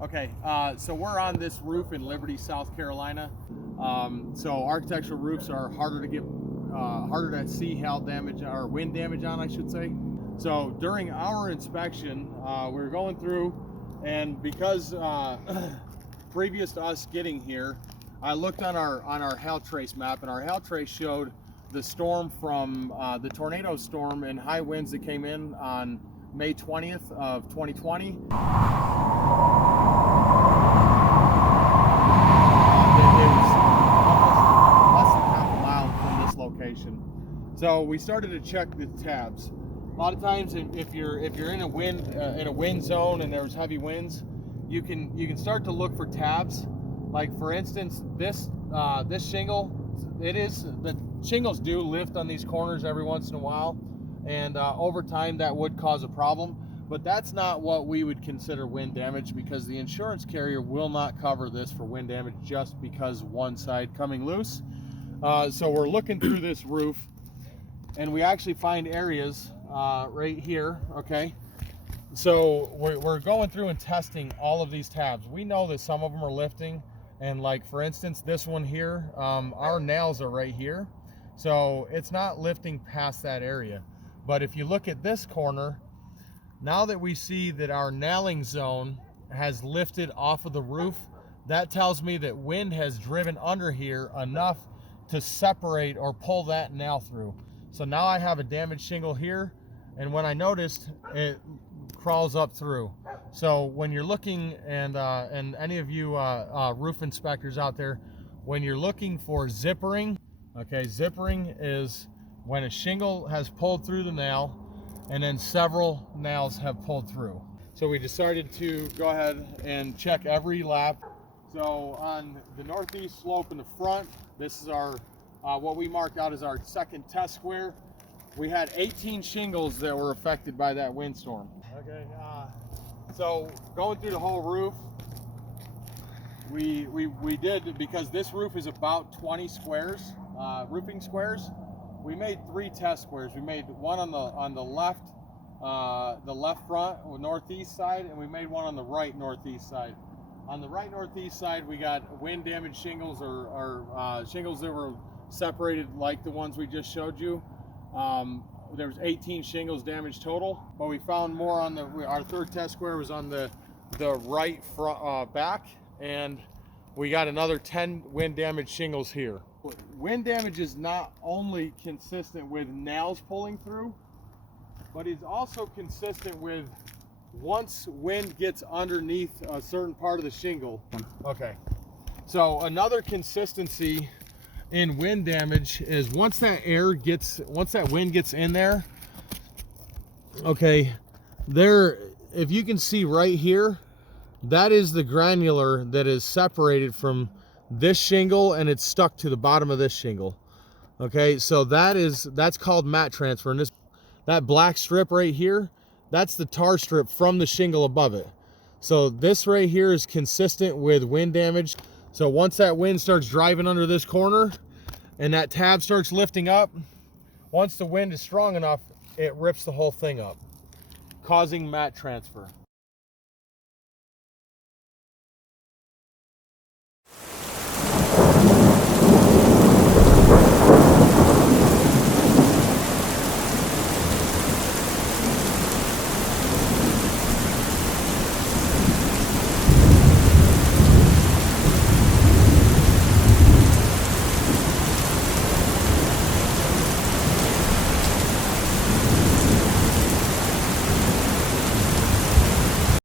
Okay, so we're on this roof in Liberty, South Carolina. So architectural roofs are harder to see hail damage or wind damage on, I should say. So during our inspection, we were going through, and because previous to us getting here, I looked on our hail trace map, and our hail trace showed the storm from the tornado storm and high winds that came in on May 20th of 2020. So we started to check the tabs. A lot of times, if you're in a wind zone and there's heavy winds, you can start to look for tabs. Like for instance, this shingle, the shingles do lift on these corners every once in a while, and over time that would cause a problem. But that's not what we would consider wind damage, because the insurance carrier will not cover this for wind damage just because one side coming loose. So we're looking through this roof, and we actually find areas right here. Okay, so we're going through and testing all of these tabs. We know that some of them are lifting, and like for instance this one here, our nails are right here, so it's not lifting past that area. But if you look at this corner, now that we see that our nailing zone has lifted off of the roof, that tells me that wind has driven under here enough to separate or pull that nail through. So now I have a damaged shingle here, and when I noticed, it crawls up through. So when you're looking, and any of you roof inspectors out there, when you're looking for zippering, okay, zippering is when a shingle has pulled through the nail and then several nails have pulled through. So we decided to go ahead and check every lap. So on the northeast slope in the front, this is our what we marked out as our second test square. We had 18 shingles that were affected by that windstorm. Okay, so going through the whole roof, we did, because this roof is about 20 squares, roofing squares. We made 3 test squares. We made one on the left front northeast side, and we made one on the right northeast side. On the right northeast side, we got wind damaged shingles, or shingles that were separated like the ones we just showed you. There was 18 shingles damaged total, but we found more on our third test square was on the right front back, and we got another 10 wind damaged shingles here. Wind damage is not only consistent with nails pulling through, but it's also consistent with once wind gets underneath a certain part of the shingle. Okay, so another consistency in wind damage is once that wind gets in there, okay, if you can see right here, that is the granular that is separated from this shingle, and it's stuck to the bottom of this shingle. Okay, so that's called mat transfer, and that black strip right here, that's the tar strip from the shingle above it. So this right here is consistent with wind damage. So once that wind starts driving under this corner and that tab starts lifting up, once the wind is strong enough, it rips the whole thing up, causing mat transfer.